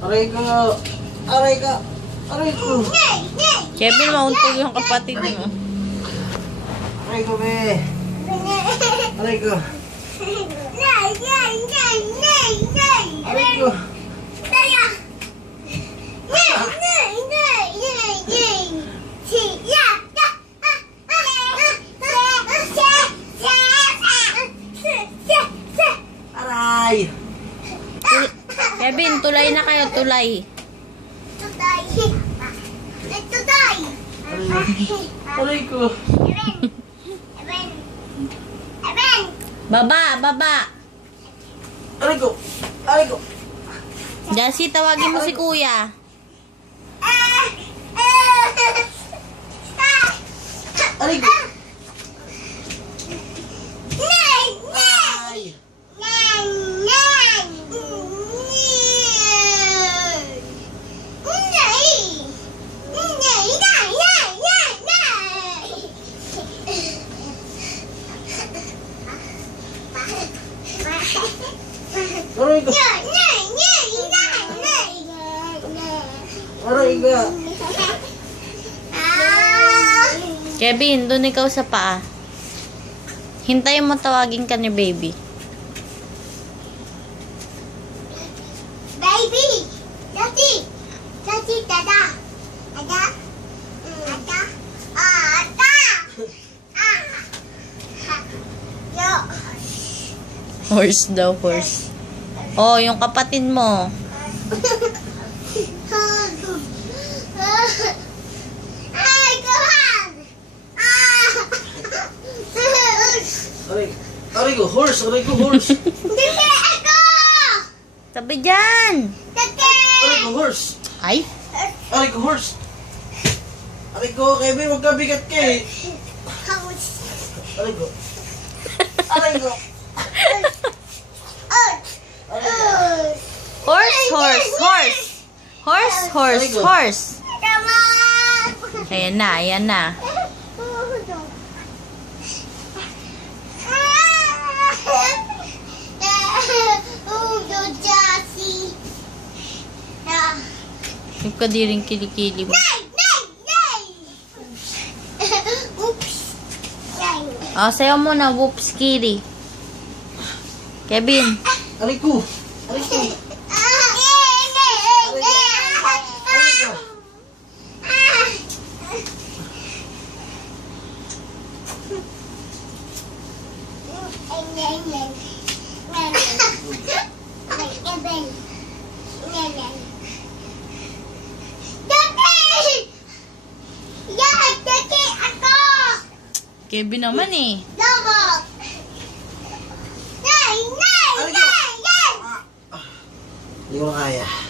Aray ko. Aray ko. Aray ko. Kevin, mauntog yung kapatid mo. Aray ko, be. Aray ko. Aray ko. Aray. Kevin, tulay na kayo, tulay. Aray ko. Baba, baba. Aray ko. Aray ko. Jasi, tawagin mo si kuya. Aray ko. Ay. Aray ko. Aray ko. Kevin, doon ikaw sa paa. Hintayin mo tawagin ka ni baby. Baby! Daddy! Daddy, dada! Dada! Dada! Dada! Yo! Horse daw, horse. Oh, yung kapatid mo. Ay, God! Aray. Aray ko. Horse. Aray ko. Horse. Dali ako! Sabi dyan. Dali! Aray ko. Horse. Ay, Aray ko. Horse. Aray ko. Kevin, huwag ka bigat ka eh. Aray ko. Aray ko. horse, horse, horse. Horse, horse, horse. Ayan na, ayan na. Yung kadiring kilikili mo. Oops. Oh, sayo mo na, whoops, kitty. Kevin. Aray ko. Aray ko. Aray ko. Kevin naman eh. Hindi ko na kaya.